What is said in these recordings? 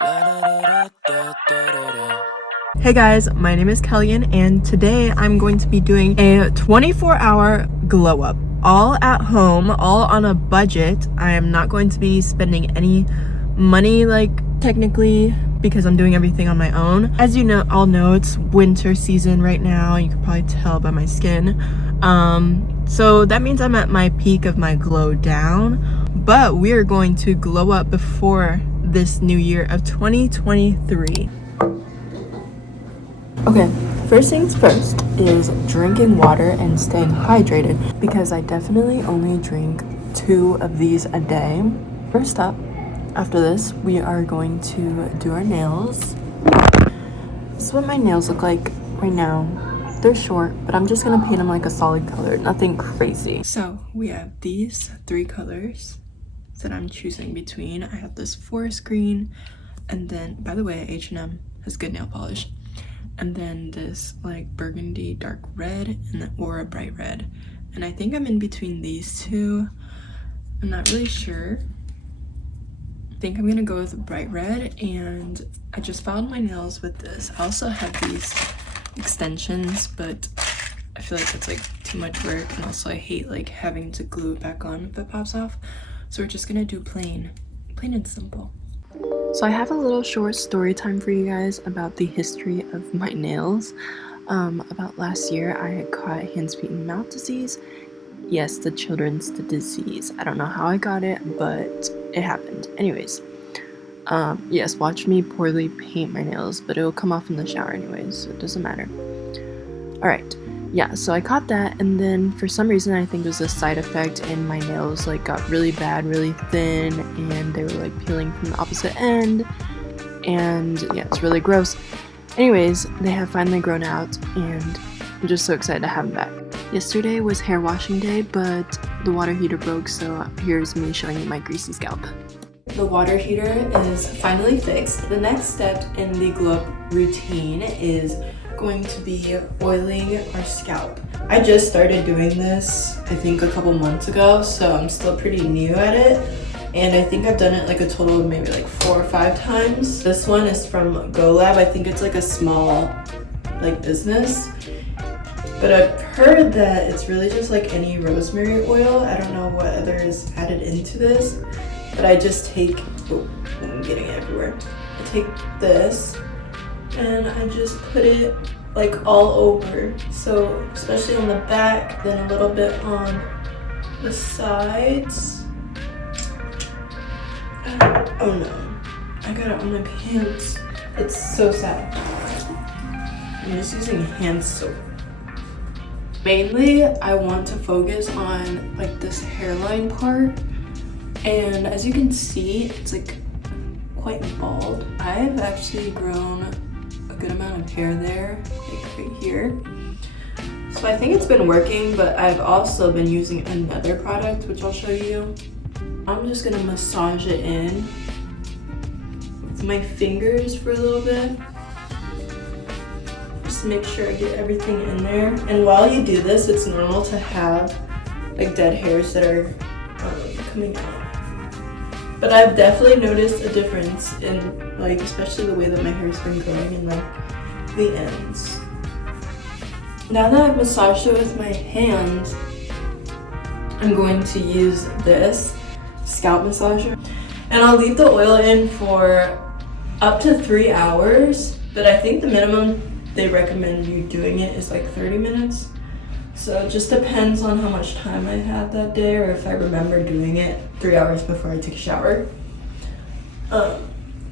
Hey guys, my name is Kellyanne, and today I'm going to be doing a 24-hour glow up, all at home, all on a budget. I am not going to be spending any money, like, technically, because I'm doing everything on my own. As you know, all know, it's winter season right now. You can probably tell by my skin. So that means I'm at my peak of my glow down, but we are going to glow up before this new year of 2023. Okay, first things first is drinking water and staying hydrated, because I definitely only drink 2 of these a day. First up, after this, we are going to do our nails. This is what my nails look like right now. They're short, but I'm just gonna paint them like a solid color, nothing crazy. So we have these 3 colors that I'm choosing between. I have this forest green, and then, by the way, H&M has good nail polish. And then this like burgundy dark red or a bright red. And I think I'm in between these 2. I'm not really sure. I think I'm gonna go with bright red, and I just filed my nails with this. I also have these extensions, but I feel like it's like too much work, and also I hate like having to glue it back on if it pops off. So we're just gonna do plain and simple. So I have a little short story time for you guys about the history of my nails. About last year, I had caught hands, feet, and mouth disease. Yes, the children's disease. I don't know how I got it, but it happened. Anyways, yes, watch me poorly paint my nails, but it'll come off in the shower anyways, so it doesn't matter. Alright, yeah, so I caught that, and then for some reason, I think it was a side effect, and my nails like got really bad, really thin, and they were like peeling from the opposite end, and yeah, it's really gross. Anyways, they have finally grown out, and I'm just so excited to have them back. Yesterday was hair washing day, but the water heater broke, so here's me showing you my greasy scalp. The water heater is finally fixed. The next step in the glow up routine is going to be oiling our scalp. I just started doing this, I think a couple months ago, so I'm still pretty new at it. And I think I've done it like a total of maybe like 4 or 5 times. This one is from glowup. I think it's like a small like business. But I've heard that it's really just like any rosemary oil. I don't know what other is added into this, but I just take, oh, I'm getting it everywhere. I take this and I just put it like all over. So especially on the back, then a little bit on the sides. Oh no, I got it on my pants. It's so sad. I'm just using hand soap. Mainly, I want to focus on like this hairline part, and as you can see, it's like quite bald. I've actually grown a good amount of hair there, like right here. So I think it's been working, but I've also been using another product, which I'll show you. I'm just gonna massage it in with my fingers for a little bit. Just make sure I get everything in there. And while you do this, it's normal to have like dead hairs that are coming out. But I've definitely noticed a difference in like, especially the way that my hair's been growing in like the ends. Now that I've massaged it with my hands, I'm going to use this scalp massager, and I'll leave the oil in for up to 3 hours, but I think the minimum they recommend you doing it is like 30 minutes. So it just depends on how much time I had that day, or if I remember doing it 3 hours before I take a shower. But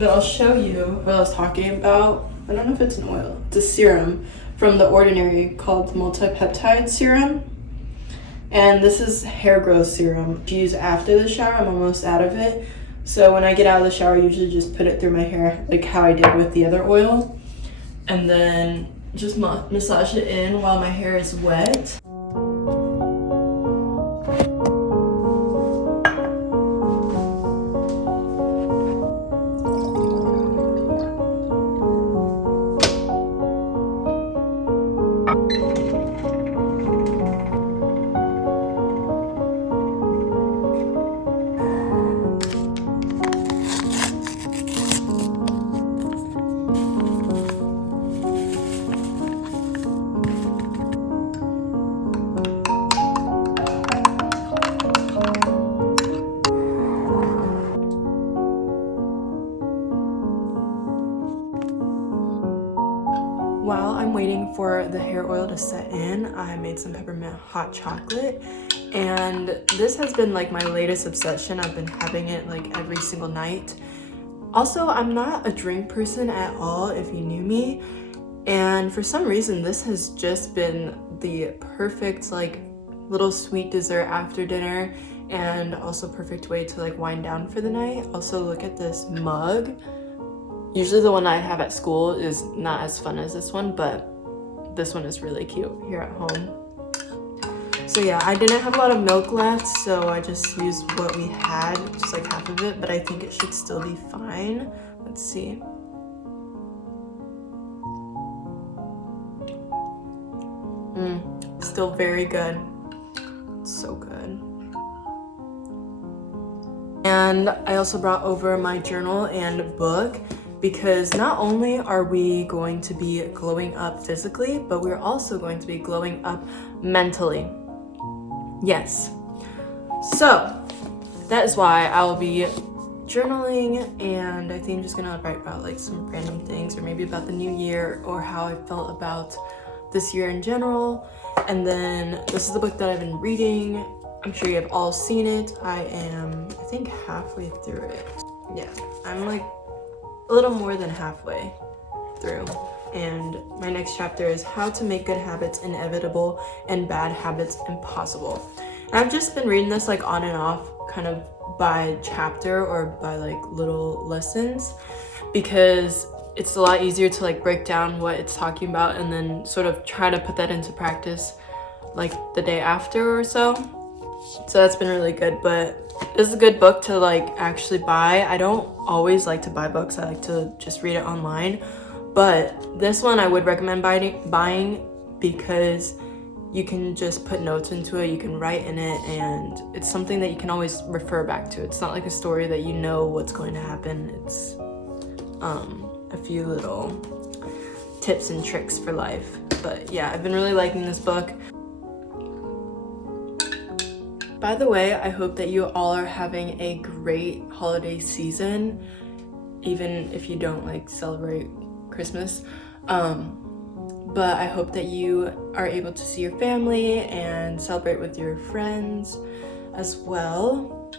I'll show you what I was talking about. I don't know if it's an oil. It's a serum from The Ordinary called multi-peptide serum. And this is hair growth serum to use after the shower. I'm almost out of it. So when I get out of the shower, I usually just put it through my hair like how I did with the other oil. And then just massage it in while my hair is wet. waiting for the hair oil to set in, I made some peppermint hot chocolate, and this has been like my latest obsession. I've been having it like every single night. Also, I'm not a drink person at all, if you knew me, and for some reason this has just been the perfect like little sweet dessert after dinner, and also perfect way to like wind down for the night. Also, look at this mug. Usually the one I have at school is not as fun as this one, but this one is really cute here at home. So yeah, I didn't have a lot of milk left, so I just used what we had, just like half of it, but I think it should still be fine. Let's see. Still very good. It's so good. And I also brought over my journal and book, because not only are we going to be glowing up physically, but we're also going to be glowing up mentally. Yes. So that is why I will be journaling, and I think I'm just gonna write about like some random things, or maybe about the new year, or how I felt about this year in general. And then this is the book that I've been reading. I'm sure you have all seen it. I think halfway through it. Yeah, I'm like a little more than halfway through. And my next chapter is How to Make Good Habits Inevitable and Bad Habits Impossible. And I've just been reading this like on and off, kind of by chapter or by like little lessons, because it's a lot easier to like break down what it's talking about and then sort of try to put that into practice like the day after or so. So that's been really good, but this is a good book to like actually buy. I don't always like to buy books. I like to just read it online. But this one I would recommend buying because you can just put notes into it, you can write in it, and it's something that you can always refer back to. It's not like a story that you know what's going to happen. It's a few little tips and tricks for life. But yeah, I've been really liking this book. By the way, I hope that you all are having a great holiday season, even if you don't like celebrate Christmas. But I hope that you are able to see your family and celebrate with your friends as well.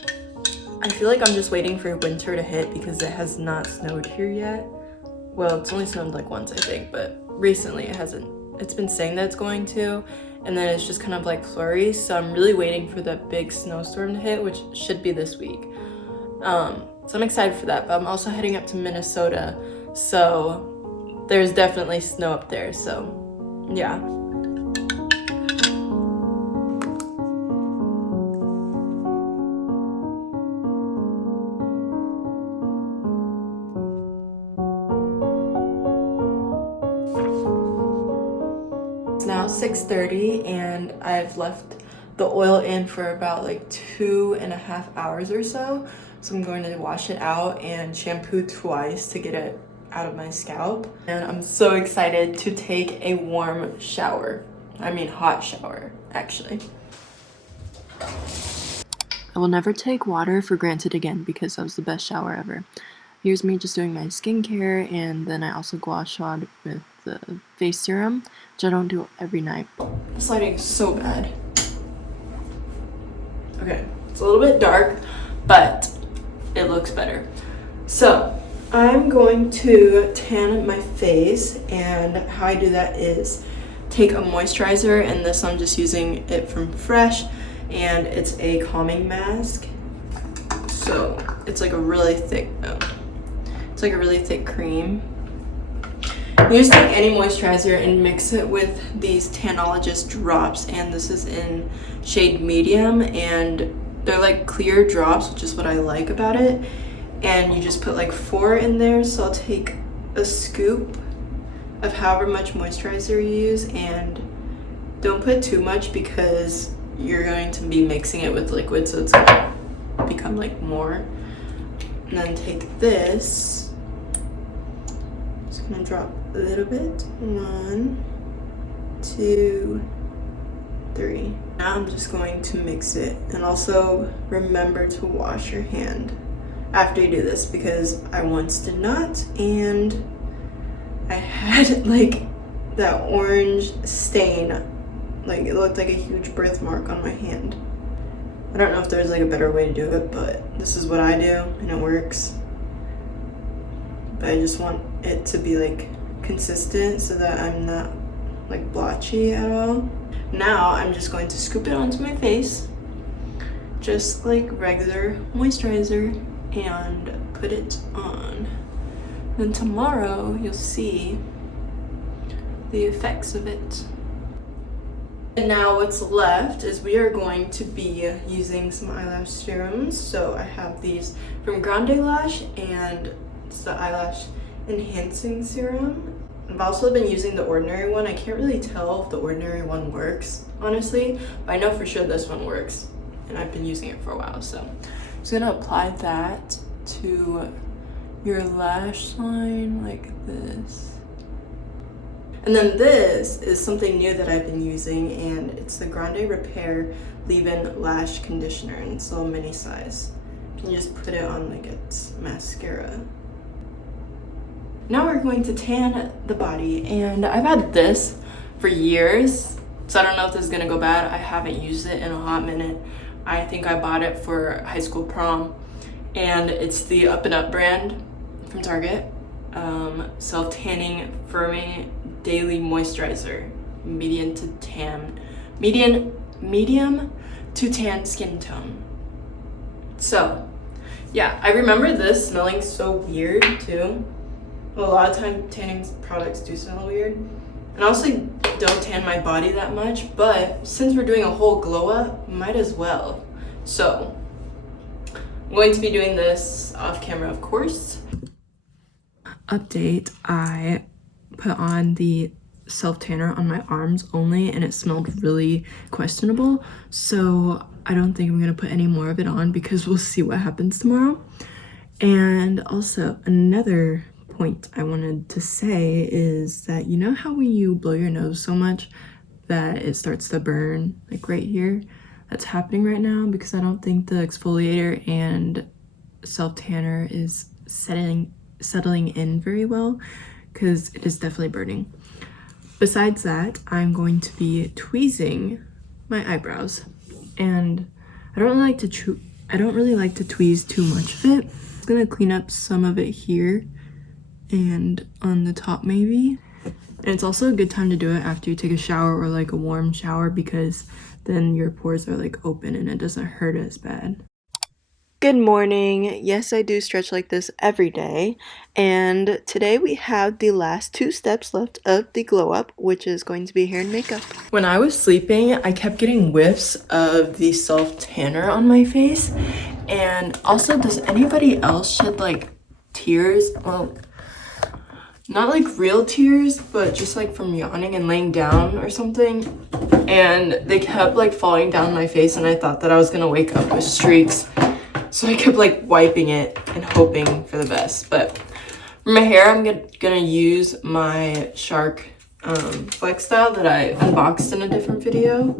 I feel like I'm just waiting for winter to hit because it has not snowed here yet. Well, it's only snowed like once, I think, but recently it hasn't. It's been saying that it's going to, and then it's just kind of like flurries. So I'm really waiting for the big snowstorm to hit, which should be this week. So I'm excited for that, but I'm also heading up to Minnesota, so there's definitely snow up there, so yeah. It's now 6:30 and I've left the oil in for about like 2.5 hours or so. So I'm going to wash it out and shampoo twice to get it out of my scalp. And I'm so excited to take a warm shower. I mean hot shower, actually. I will never take water for granted again because that was the best shower ever. Here's me just doing my skincare, and then I also gua shawed with the face serum, which I don't do every night. This lighting is so bad. Okay, it's a little bit dark, but it looks better. So I'm going to tan my face, and how I do that is take a moisturizer, and this I'm just using it from Fresh, and it's a calming mask. So it's like a really thick, it's like a really thick cream. You just take any moisturizer and mix it with these Tanologist drops, and this is in shade medium, and they're like clear drops, which is what I like about it. And you just put like 4 in there, so I'll take a scoop of however much moisturizer you use, and don't put too much because you're going to be mixing it with liquid, so it's gonna become like more. And then take this, just gonna drop a little bit, 1, 2, 3. Now I'm just going to mix it, and also remember to wash your hand after you do this, because I once did not, and I had like that orange stain. Like, it looked like a huge birthmark on my hand. I don't know if there's like a better way to do it, but this is what I do and it works. But I just want it to be like consistent so that I'm not like blotchy at all. Now I'm just going to scoop it onto my face, just like regular moisturizer, and put it on. Then tomorrow you'll see the effects of it. And now what's left is we are going to be using some eyelash serums. So I have these from Grande Lash, and it's the eyelash enhancing serum. I've also been using the ordinary one. I can't really tell if the ordinary one works, honestly, but I know for sure this one works, and I've been using it for a while. So I'm just gonna apply that to your lash line like this. And then this is something new that I've been using, and it's the Grande Repair Leave-In Lash Conditioner, and it's a little mini size. You just put it on like its mascara. Now we're going to tan the body, and I've had this for years, so I don't know if this is gonna go bad. I haven't used it in a hot minute. I think I bought it for high school prom, and it's the Up and Up brand from Target. Self-tanning firming daily moisturizer, medium to tan skin tone. So yeah, I remember this smelling so weird too. Well, a lot of time tanning products do smell weird, and I also don't tan my body that much, but since we're doing a whole glow up, might as well. So I'm going to be doing this off camera, of course. Update, I put on the self tanner on my arms only, and it smelled really questionable, so I don't think I'm gonna put any more of it on because we'll see what happens tomorrow. And also another point I wanted to say is that, you know how when you blow your nose so much that it starts to burn, like right here? That's happening right now because I don't think the exfoliator and self tanner is settling in very well, because it is definitely burning. Besides that, I'm going to be tweezing my eyebrows, and I don't really like to tweeze too much of it. I'm gonna clean up some of it here and on the top maybe. And it's also a good time to do it after you take a shower or like a warm shower, because then your pores are like open and it doesn't hurt as bad. Good morning. Yes, I do stretch like this every day, and today we have the last 2 steps left of the glow up, which is going to be hair and makeup. When I was sleeping, I kept getting whiffs of the self tanner on my face, and also, does anybody else shed like tears? Well, not like real tears, but just like from yawning and laying down or something, and they kept like falling down my face, and I thought that I was gonna wake up with streaks. So I kept like wiping it and hoping for the best. But for my hair, I'm gonna use my sharkflexstyle that I unboxed in a different video.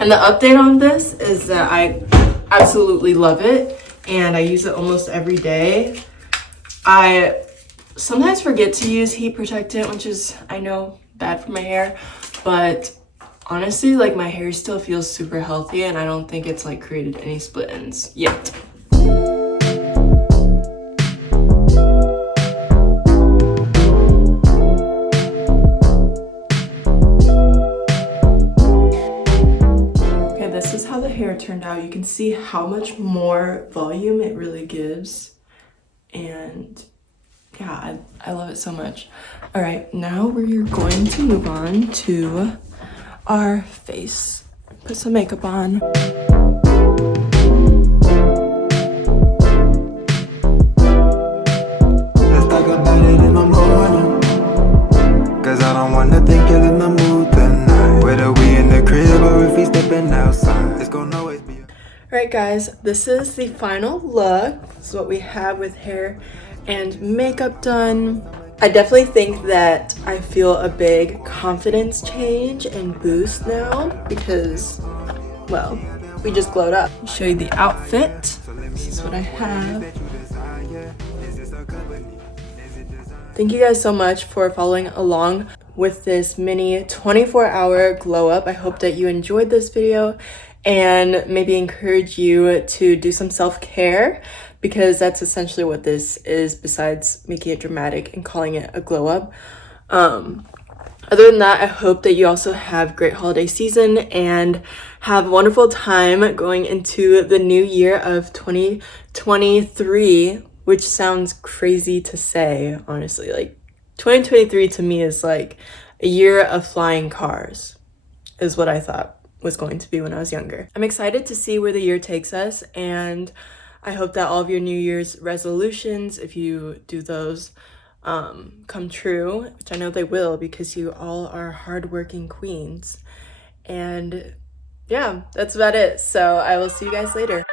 And the update on this is that I absolutely love it, and I use it almost every day. I sometimes forget to use heat protectant, which is, I know, bad for my hair, but honestly, like, my hair still feels super healthy, and I don't think it's like created any split ends yet. Okay, this is how the hair turned out. You can see how much more volume it really gives, and yeah, I love it so much. All right, now we're going to move on to our face. Put some makeup on. Let's talk about it in the morning, cause I don't wanna think you're in the mood tonight. Whether we in the crib or if we stepping outside, it's gonna always be. Alright guys, this is the final look. This is what we have with hair and makeup done. I definitely think that I feel a big confidence change and boost now because, well, we just glowed up. I'll show you the outfit. This is what I have. Thank you guys so much for following along. with this mini 24-hour glow up. I hope that you enjoyed this video and maybe encourage you to do some self-care, because that's essentially what this is, besides making it dramatic and calling it a glow up. Other than that, I hope that you also have great holiday season and have a wonderful time going into the new year of 2023, which sounds crazy to say, honestly. Like 2023 to me is like a year of flying cars, is what I thought was going to be when I was younger. I'm excited to see where the year takes us, and I hope that all of your New Year's resolutions, if you do those, come true, which I know they will, because you all are hardworking queens. And yeah, that's about it. So I will see you guys later.